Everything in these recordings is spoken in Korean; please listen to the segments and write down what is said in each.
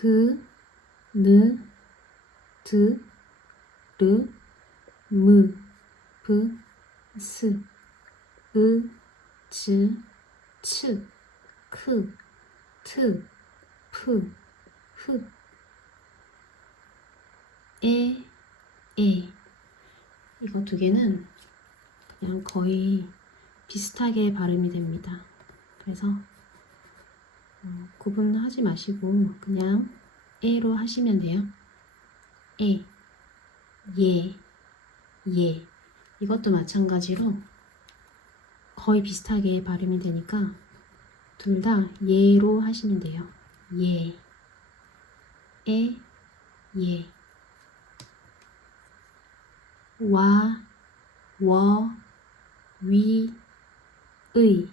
그, 느, 드, 르, 무, 브, 스, 으, 즈, 츠, 크, 트, 프, 흑, 에, 이거 두 개는 그냥 거의 비슷하게 발음이 됩니다. 그래서 구분하지 마시고 그냥 에로 하시면 돼요. 에, 예. 이것도 마찬가지로 거의 비슷하게 발음이 되니까 둘 다 예로 하시면 돼요. 예, 에, 예. 와, 워, 위, 의.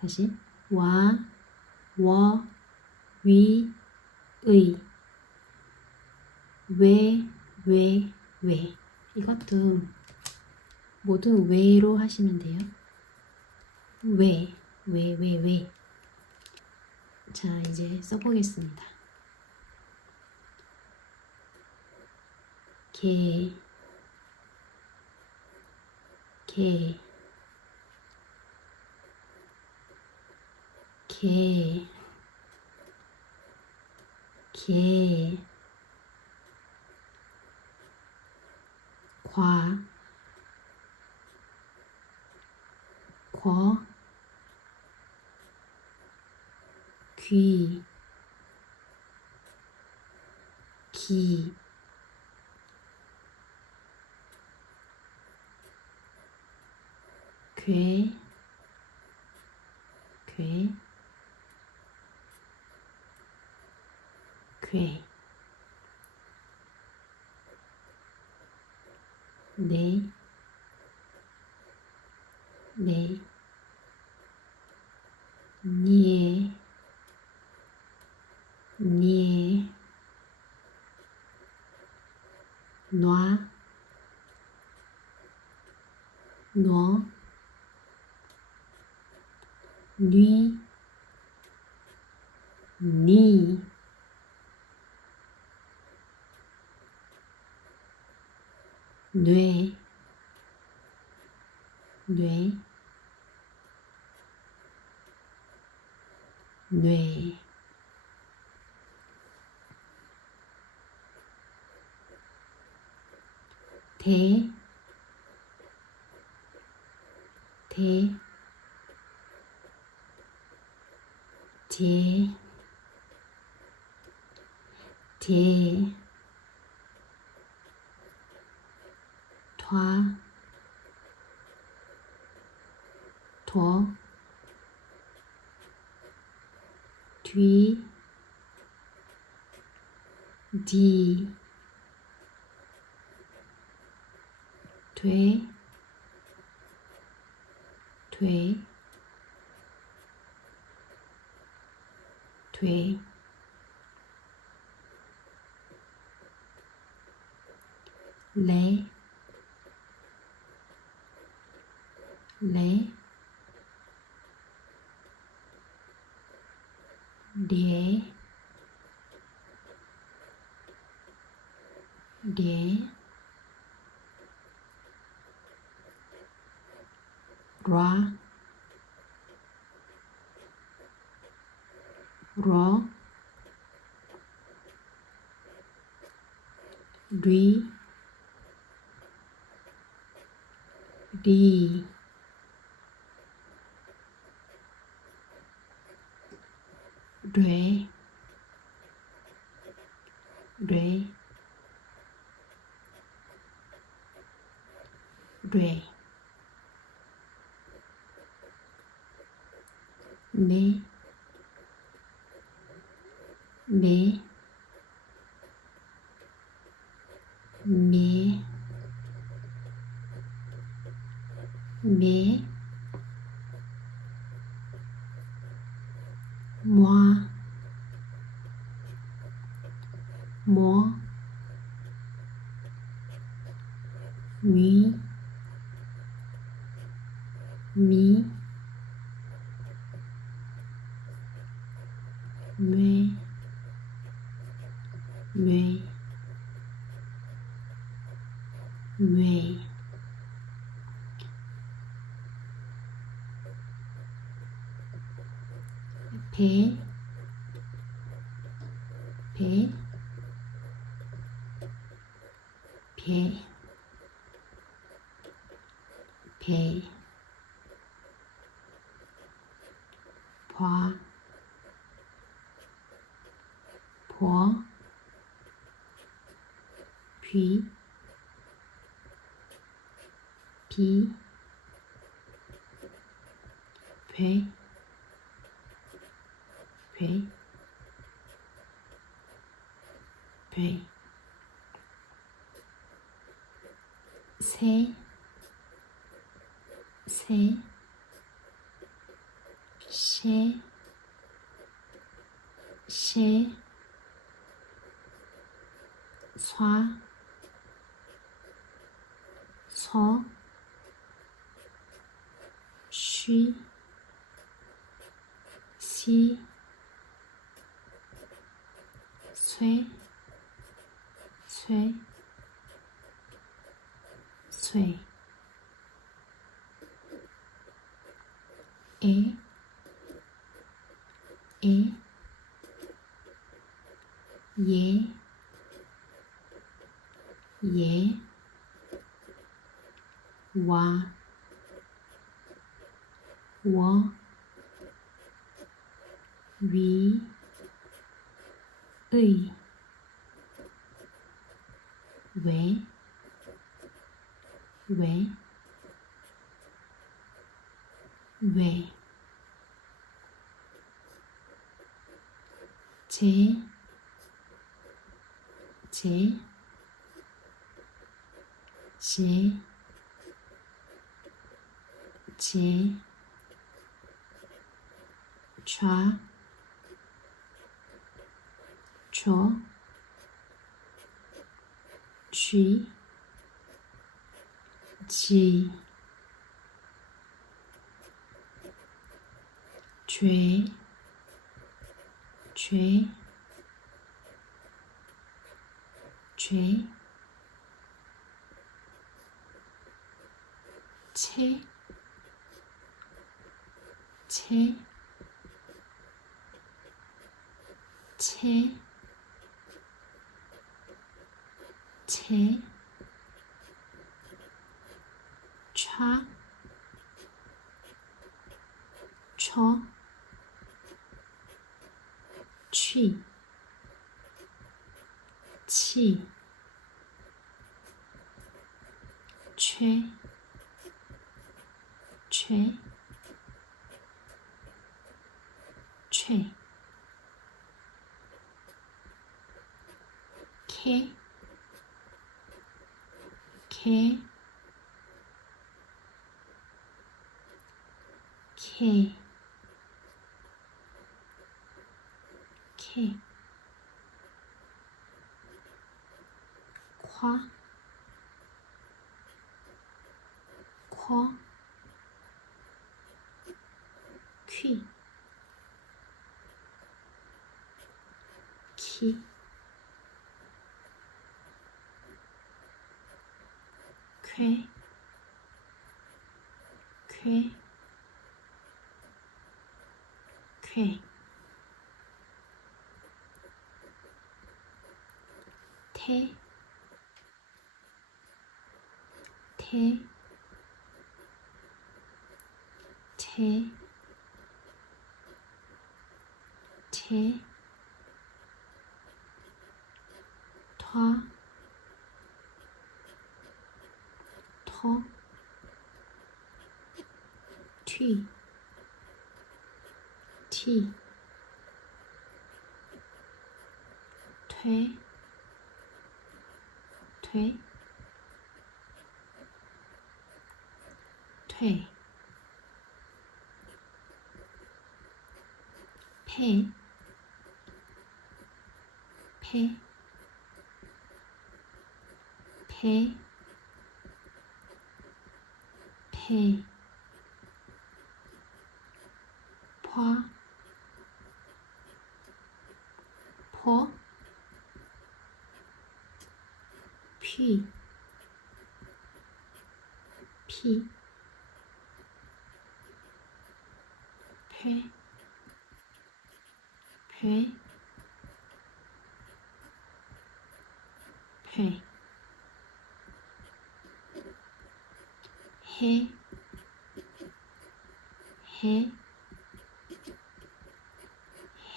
다시 와, 워, 위, 의. 왜. 이것도 모두 왜로 하시면 돼요. 왜. 자, 이제 써보겠습니다. 개, 과, 귀, 기, 괴, 네, 니에, 놔, 너, 뉘, 니, 뇌, 대, 제, 화, 더, 뒤, 디, 돼, 래, 례, 라, 러, 리, 뢰, 네, 매, moi, mi, me, 뇌, 뇌, 배, 배, 배, 배, 봐, 보, 귀, 비, 배, 배, 배, 새, 새, 새, 새, 쏴, 서, 쉬, 시, 쇠, 쇠, 쇠, 에, 에, 예, 예, 와, 워, 위, 의, 왜, 왜, 왜, 제, 제, 제, 제, 좌, 저, 쥐, 지, 죄, 죄, 죄, 채, 채, 채, 채, 차, 쳐, 취, 치, 최, 최, 최, 캐, 캐, 캐, 캐, 夸, 쿼, 퀴, 키, 쾌, 쾌, 쾌, 태, 태, 태, 태, 터, 터, 튀, 티, 퇴, 퇴, 퇴, 패, 패, 패, 패, 화, 퍼, 휘, 피, 폐, 폐, 폐, 해, 해,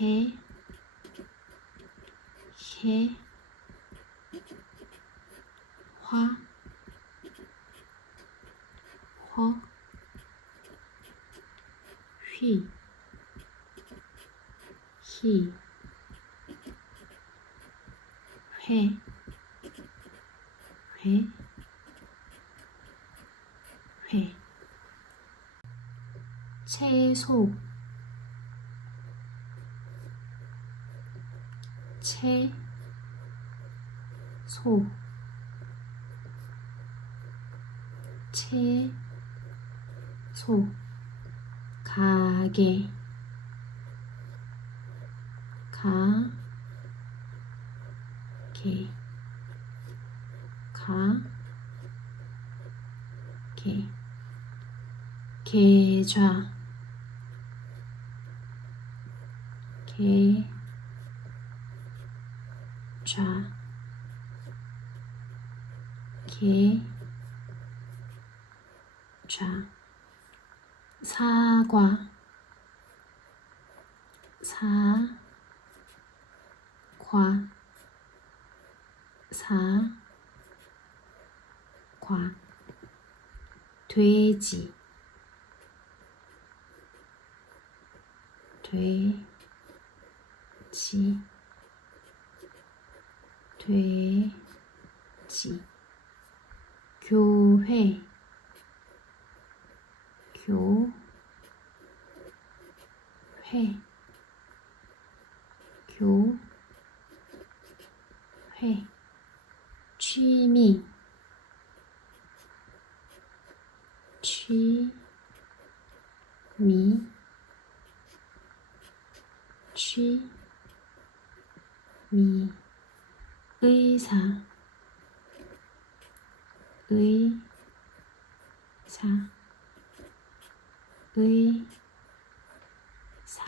해, 해, 화, 허, 휘, 히, 회, 회, 회. 채소, 채, 소, 채, 소, 가게, 가, 게, 가, 게, 계좌, 게, 좌, 게, 좌, 사과, 사, 과, 사, 과, 돼지, 돼, 지, 돼지, 교회, 교, 회, 교, 회, 취미, 취, 미, 취, 미, 의사, 의, 사, 의, 사,